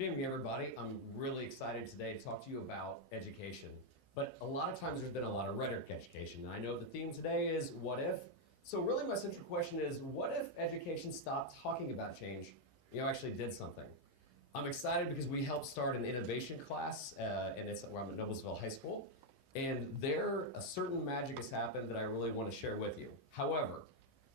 Good evening, everybody. I'm really excited today to talk to you about education. But a lot of times there's been a lot of rhetoric education. And I know the theme today is what if? So really my central question is, what if education stopped talking about change, actually did something? I'm excited because we helped start an innovation class, and I'm at Noblesville High School. And there, a certain magic has happened that I really want to share with you. However,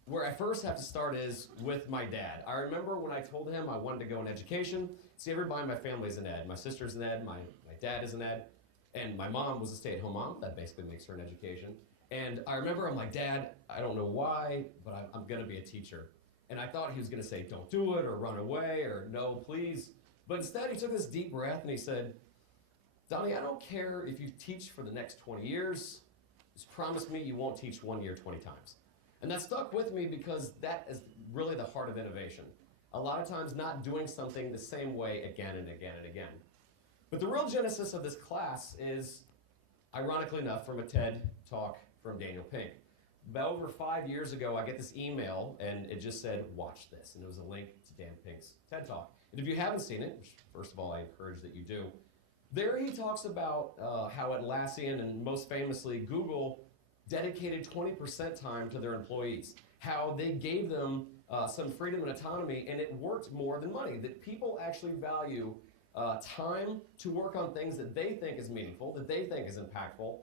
where I first have to start is with my dad. I remember when I told him I wanted to go in education. See, everybody in my family is an ed. My sister's an ed, my dad is an ed, and my mom was a stay-at-home mom. That basically makes her an education. And I remember I'm like, Dad, I don't know why, but I'm gonna be a teacher. And I thought he was gonna say, don't do it, or run away, or no, please. But instead he took this deep breath and he said, Donnie, I don't care if you teach for the next 20 years, just promise me you won't teach 1 year 20 times. And that stuck with me because that is really the heart of innovation. A lot of times not doing something the same way again and again and again. But the real genesis of this class is, ironically enough, from a TED talk from Daniel Pink. About over 5 years ago, I get this email and it just said, watch this. And it was a link to Dan Pink's TED talk. And if you haven't seen it, which first of all, I encourage that you do, there he talks about how Atlassian and most famously Google dedicated 20% time to their employees, how they gave them some freedom and autonomy, and it worked more than money, that people actually value time to work on things that they think is meaningful, that they think is impactful,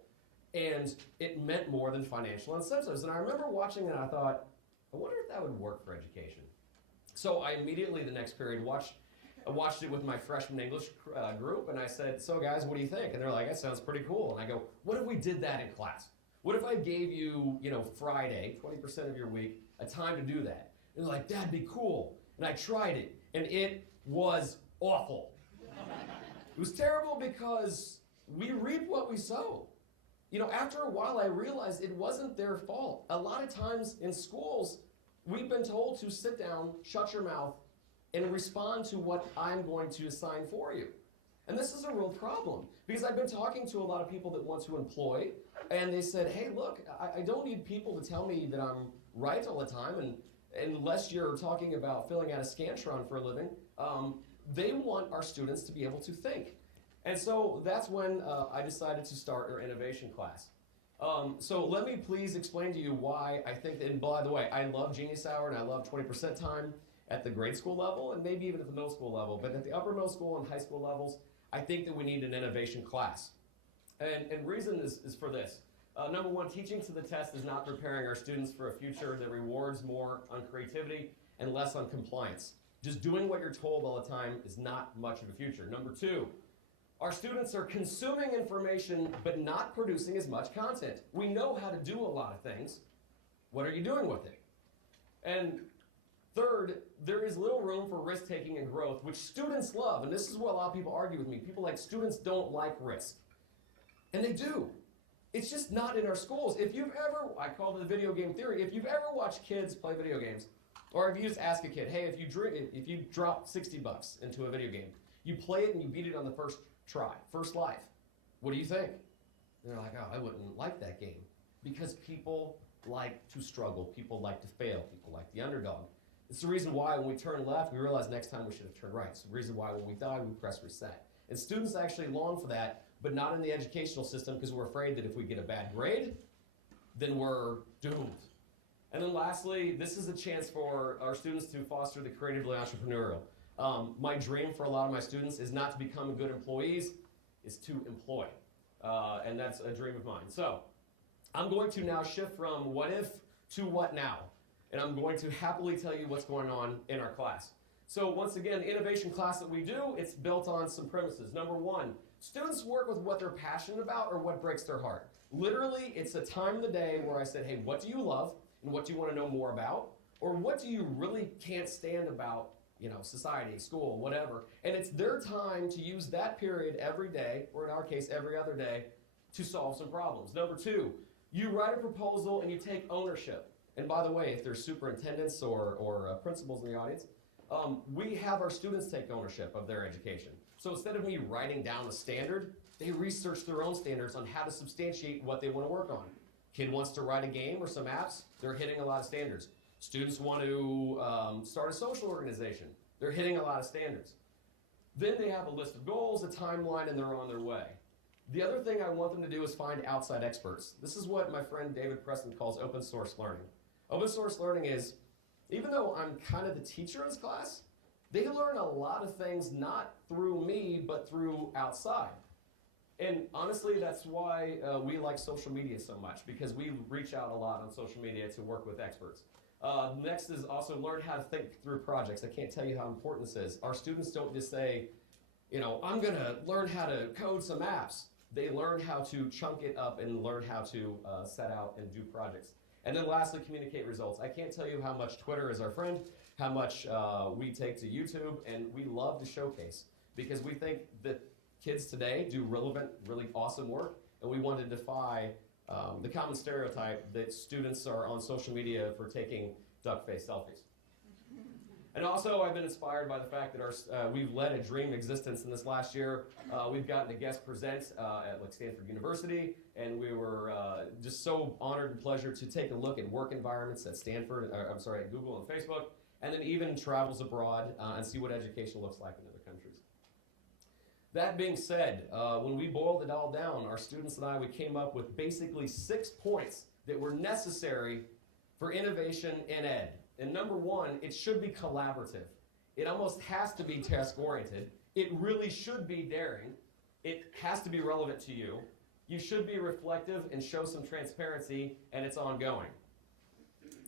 and it meant more than financial incentives. And I remember watching it and I thought, I wonder if that would work for education. So I immediately, the next period, watched it with my freshman English group, and I said, so guys, what do you think? And they're like, that sounds pretty cool. And I go, what if we did that in class? What if I gave you, Friday, 20% of your week, a time to do that? And they're like, that'd be cool. And I tried it, and it was awful. It was terrible because we reap what we sow. After a while, I realized it wasn't their fault. A lot of times in schools, we've been told to sit down, shut your mouth, and respond to what I'm going to assign for you. And this is a real problem because I've been talking to a lot of people that want to employ, and they said, hey, look, I don't need people to tell me that I'm right all the time, and unless you're talking about filling out a scantron for a living, they want our students to be able to think. And so that's when I decided to start our innovation class. So let me please explain to you why I think that, and by the way, I love Genius Hour and I love 20% time at the grade school level and maybe even at the middle school level, but at the upper middle school and high school levels, I think that we need an innovation class. And reason is for this. Number one, teaching to the test is not preparing our students for a future that rewards more on creativity and less on compliance. Just doing what you're told all the time is not much of a future. Number two, our students are consuming information but not producing as much content. We know how to do a lot of things. What are you doing with it? And third, there is little room for risk-taking and growth, which students love, and this is what a lot of people argue with me. People like, students don't like risk. And they do. It's just not in our schools. If you've ever, I call it the video game theory, if you've ever watched kids play video games, or if you just ask a kid, hey, if you drop 60 bucks into a video game, you play it and you beat it on the first try, first life, what do you think? And they're like, oh, I wouldn't like that game. Because people like to struggle, people like to fail, people like the underdog. It's the reason why when we turn left, we realize next time we should have turned right. It's the reason why when we die, we press reset. And students actually long for that, but not in the educational system because we're afraid that if we get a bad grade, then we're doomed. And then lastly, this is a chance for our students to foster the creatively entrepreneurial. My dream for a lot of my students is not to become good employees, is to employ. And that's a dream of mine. So I'm going to now shift from what if to what now. And I'm going to happily tell you what's going on in our class. So once again, the innovation class that we do, it's built on some premises. Number one, students work with what they're passionate about or what breaks their heart. Literally, it's a time of the day where I said, hey, what do you love and what do you want to know more about? Or what do you really can't stand about, society, school, whatever. And it's their time to use that period every day, or in our case, every other day, to solve some problems. Number two, you write a proposal and you take ownership. And by the way, if there's superintendents or principals in the audience, we have our students take ownership of their education. So instead of me writing down a standard, they research their own standards on how to substantiate what they want to work on. Kid wants to write a game or some apps, they're hitting a lot of standards. Students want to start a social organization, they're hitting a lot of standards. Then they have a list of goals, a timeline, and they're on their way. The other thing I want them to do is find outside experts. This is what my friend David Preston calls open source learning. Open source learning is, even though I'm kind of the teacher in this class, they learn a lot of things not through me, but through outside. And honestly, that's why we like social media so much, because we reach out a lot on social media to work with experts. Next is also learn how to think through projects. I can't tell you how important this is. Our students don't just say, I'm going to learn how to code some apps. They learn how to chunk it up and learn how to set out and do projects. And then lastly, communicate results. I can't tell you how much Twitter is our friend, how much we take to YouTube, and we love to showcase, because we think that kids today do relevant, really awesome work, and we want to defy the common stereotype that students are on social media for taking duck-faced selfies. And also, I've been inspired by the fact that we've led a dream existence in this last year. We've gotten to guest present at Stanford University, and we were just so honored and pleasured to take a look at work environments at at Google and Facebook, and then even travels abroad and see what education looks like in other countries. That being said, when we boiled it all down, our students and we came up with basically 6 points that were necessary for innovation in ed. And number one, it should be collaborative. It almost has to be task-oriented. It really should be daring. It has to be relevant to you. You should be reflective and show some transparency, and it's ongoing.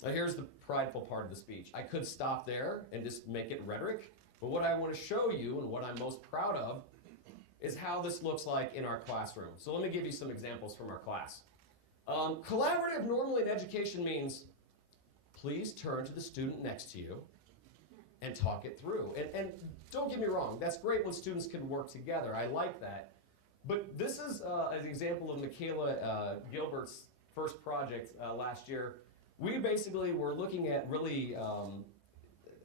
Now here's the prideful part of the speech. I could stop there and just make it rhetoric, but what I want to show you and what I'm most proud of is how this looks like in our classroom. So let me give you some examples from our class. Collaborative normally in education means please turn to the student next to you and talk it through. And don't get me wrong, that's great when students can work together. I like that. But this is an example of Michaela Gilbert's first project last year. We basically were looking at really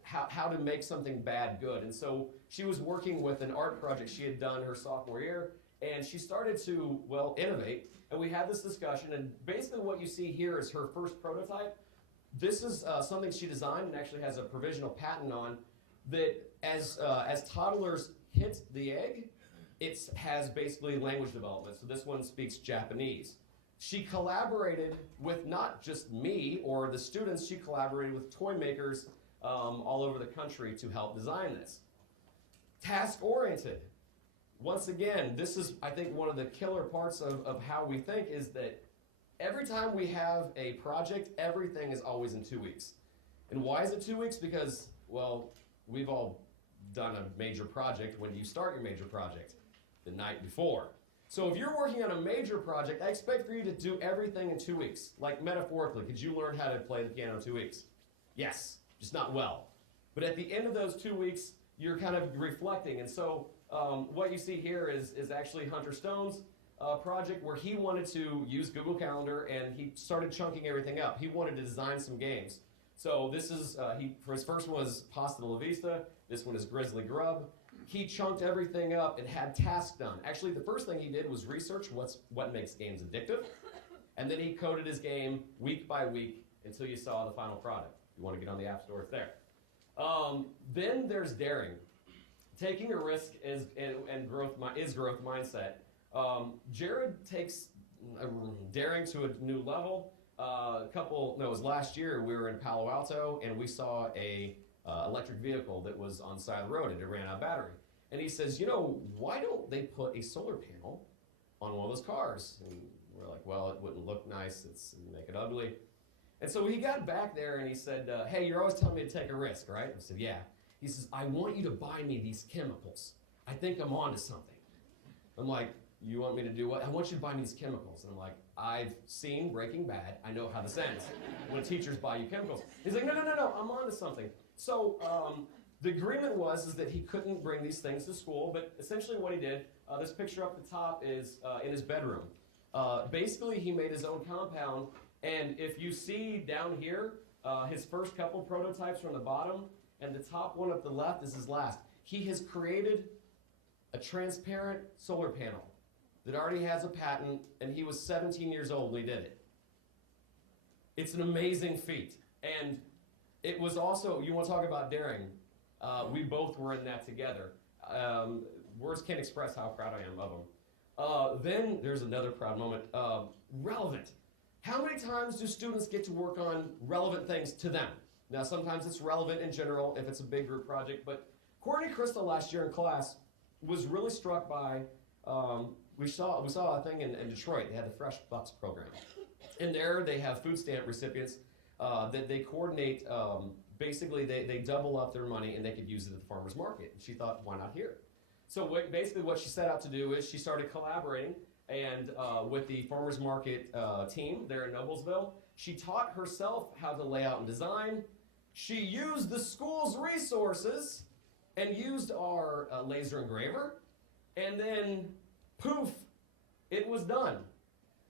how to make something bad good. And so she was working with an art project she had done her sophomore year, and she started to, innovate. And we had this discussion, and basically what you see here is her first prototype. This is something she designed and actually has a provisional patent on, that as toddlers hit the egg, it has basically language development. So this one speaks Japanese. She collaborated with not just me or the students, she collaborated with toy makers all over the country to help design this. Task-oriented. Once again, this is, I think, one of the killer parts of how we think is that every time we have a project, everything is always in 2 weeks. And why is it 2 weeks? Because, we've all done a major project. When do you start your major project? The night before. So if you're working on a major project, I expect for you to do everything in 2 weeks. Like metaphorically, could you learn how to play the piano in 2 weeks? Yes, just not well. But at the end of those 2 weeks, you're kind of reflecting. And so what you see here is actually Hunter Stone's project where he wanted to use Google Calendar, and he started chunking everything up. He wanted to design some games. So this is, for his first one was Pasta La Vista. This one is Grizzly Grub. He chunked everything up and had tasks done. Actually, the first thing he did was research what makes games addictive, and then he coded his game week by week until you saw the final product. If you want to get on the App Store, it's there. Then there's daring. Taking a risk is growth mindset. Jared takes daring to a new level. It was last year, we were in Palo Alto, and we saw a electric vehicle that was on the side of the road, and it ran out of battery. And he says, why don't they put a solar panel on one of those cars? And we're like, it wouldn't look nice, it'd make it ugly. And so he got back there and he said, hey, you're always telling me to take a risk, right? I said, yeah. He says, I want you to buy me these chemicals. I think I'm onto something. I'm like, you want me to do what? I want you to buy me these chemicals. And I'm like, I've seen Breaking Bad. I know how this ends. When teachers buy you chemicals. He's like, no, I'm onto something. So the agreement was that he couldn't bring these things to school, but essentially what he did, this picture up the top is in his bedroom. Basically, he made his own compound, and if you see down here, his first couple prototypes are on the bottom, and the top one at the left is his last. He has created a transparent solar panel that already has a patent, and he was 17 years old when he did it. It's an amazing feat. And it was also, you want to talk about daring, we both were in that together. words can't express how proud I am of them. Then there's another proud moment. Relevant. How many times do students get to work on relevant things to them? Now, sometimes it's relevant in general if it's a big group project, but Courtney Crystal last year in class was really struck by, we saw a thing in Detroit. They had the Fresh Bucks program. And there they have food stamp recipients that they coordinate. Basically, they double up their money and they could use it at the farmer's market. And she thought, why not here? So basically what she set out to do is she started collaborating and with the farmer's market team there in Noblesville. She taught herself how to lay out and design. She used the school's resources and used our laser engraver. And then, poof, it was done.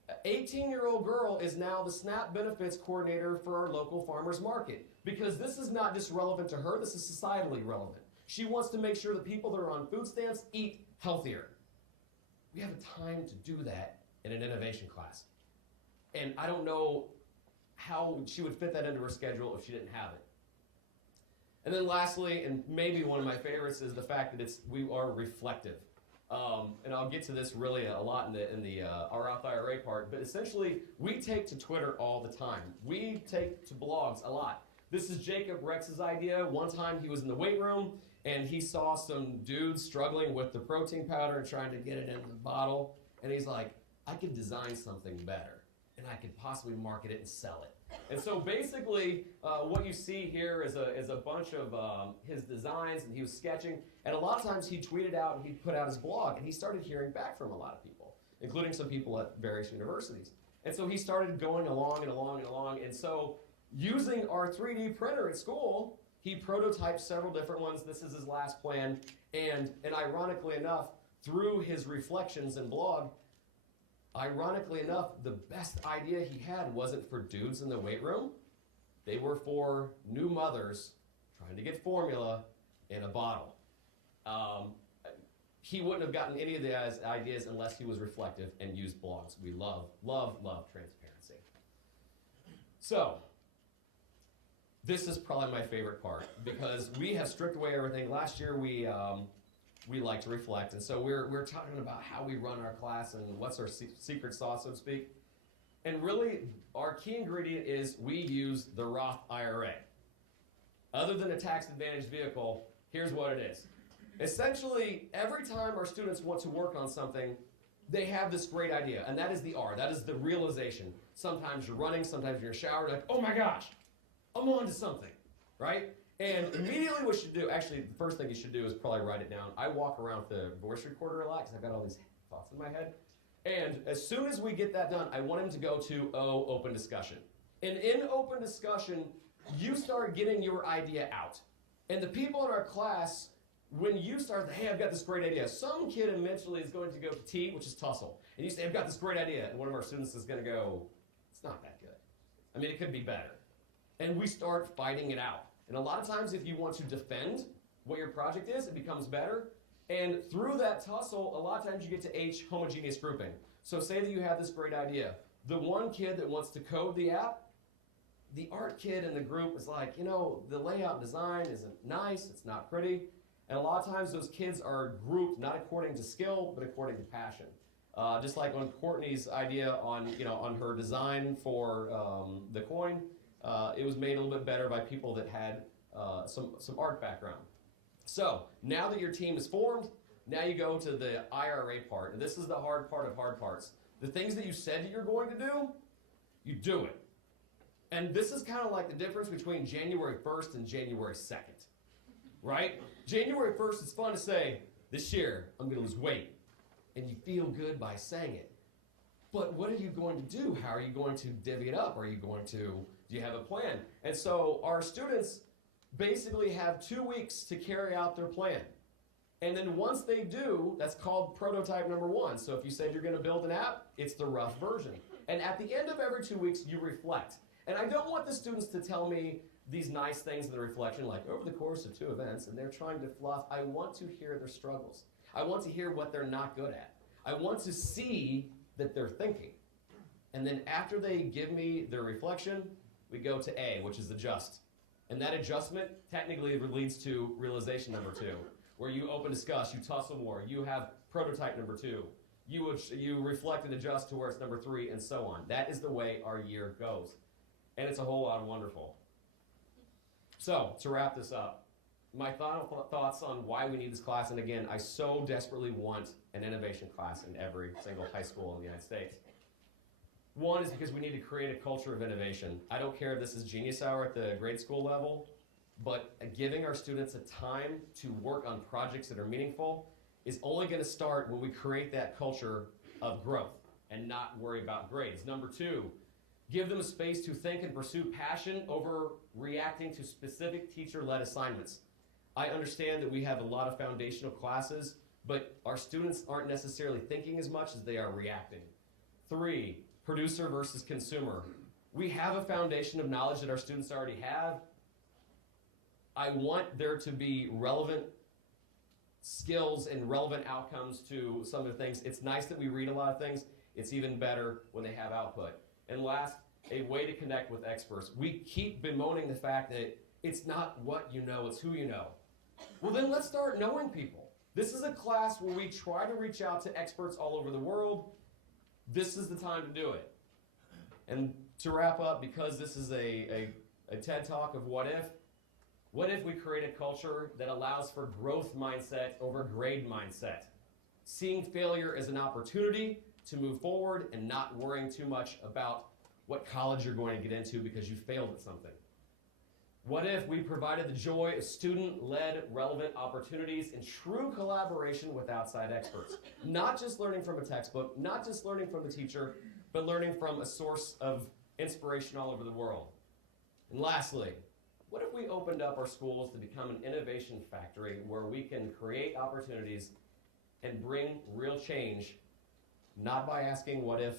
An 18-year-old girl is now the SNAP benefits coordinator for our local farmer's market. Because this is not just relevant to her, this is societally relevant. She wants to make sure that people that are on food stamps eat healthier. We have a time to do that in an innovation class. And I don't know how she would fit that into her schedule if she didn't have it. And then lastly, and maybe one of my favorites, is the fact that we are reflective. And I'll get to this really a lot in the our Roth IRA part, but essentially we take to Twitter all the time. We take to blogs a lot. This is Jacob Rex's idea. One time he was in the weight room and he saw some dudes struggling with the protein powder and trying to get it into the bottle. And he's like, I could design something better and I could possibly market it and sell it. And so basically what you see here is a bunch of his designs, and he was sketching. And a lot of times he tweeted out and he put out his blog, and he started hearing back from a lot of people, including some people at various universities. And so he started going along and along and along. And so using our 3D printer at school, he prototyped several different ones. This is his last plan. And ironically enough, through his reflections and blog, ironically enough, the best idea he had wasn't for dudes in the weight room. They were for new mothers trying to get formula in a bottle. He wouldn't have gotten any of the ideas unless he was reflective and used blogs. We love, love, love transparency. So, this is probably my favorite part because we have stripped away everything. Last year we like to reflect, and so we're talking about how we run our class and what's our secret sauce, so to speak. And really, our key ingredient is we use the Roth IRA. Other than a tax-advantaged vehicle, here's what it is. Essentially, every time our students want to work on something, they have this great idea, and that is the R. That is the realization. Sometimes you're running, sometimes you're in the shower, like, oh my gosh, I'm on to something, right? And immediately what you should do, actually, the first thing you should do is probably write it down. I walk around with the voice recorder a lot because I've got all these thoughts in my head. And as soon as we get that done, I want him to go to O, open discussion. And in open discussion, you start getting your idea out. And the people in our class, when you start, hey, I've got this great idea. Some kid eventually is going to go to T, which is tussle. And you say, I've got this great idea. And one of our students is going to go, it's not that good. I mean, it could be better. And we start fighting it out. And a lot of times if you want to defend what your project is, it becomes better. And through that tussle, a lot of times you get to H, homogeneous grouping. So say that you have this great idea. The one kid that wants to code the app, the art kid in the group is like, you know, the layout design isn't nice, it's not pretty. And a lot of times those kids are grouped not according to skill, but according to passion. Just like on Courtney's idea on her design for the coin, it was made a little bit better by people that had some art background. So now that your team is formed, now you go to the IRA part. And this is the hard part of hard parts. The things that you said that you're going to do, you do it. And this is kind of like the difference between January 1st and January 2nd, right? January 1st, it's fun to say, this year, I'm going to lose weight. And you feel good by saying it. But what are you going to do? How are you going to divvy it up? Do you have a plan? And so our students basically have 2 weeks to carry out their plan. And then once they do, that's called prototype number 1. So if you said you're going to build an app, it's the rough version. And at the end of every 2 weeks, you reflect. And I don't want the students to tell me these nice things in the reflection, like over the course of 2 events, and they're trying to fluff. I want to hear their struggles. I want to hear what they're not good at. I want to see that they're thinking. And then after they give me their reflection, we go to A, which is adjust. And that adjustment technically leads to realization number 2, where you open discuss, you tussle more, you have prototype number 2, you reflect and adjust to where it's number 3, and so on. That is the way our year goes. And it's a whole lot of wonderful. So, to wrap this up, my final thoughts on why we need this class, and again, I so desperately want an innovation class in every single high school in the United States. One is because we need to create a culture of innovation. I don't care if this is Genius Hour at the grade school level, but giving our students a time to work on projects that are meaningful is only going to start when we create that culture of growth and not worry about grades. Number 2, give them a space to think and pursue passion over reacting to specific teacher-led assignments. I understand that we have a lot of foundational classes, but our students aren't necessarily thinking as much as they are reacting. 3, producer versus consumer. We have a foundation of knowledge that our students already have. I want there to be relevant skills and relevant outcomes to some of the things. It's nice that we read a lot of things. It's even better when they have output. And last, a way to connect with experts. We keep bemoaning the fact that it's not what you know, it's who you know. Well, then let's start knowing people. This is a class where we try to reach out to experts all over the world. This is the time to do it. And to wrap up, because this is a TED Talk of what if we create a culture that allows for growth mindset over grade mindset? Seeing failure as an opportunity to move forward and not worrying too much about what college you're going to get into because you failed at something. What if we provided the joy of student-led relevant opportunities in true collaboration with outside experts? Not just learning from a textbook, not just learning from the teacher, but learning from a source of inspiration all over the world. And lastly, what if we opened up our schools to become an innovation factory where we can create opportunities and bring real change, not by asking what if,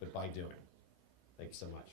but by doing? Thank you so much.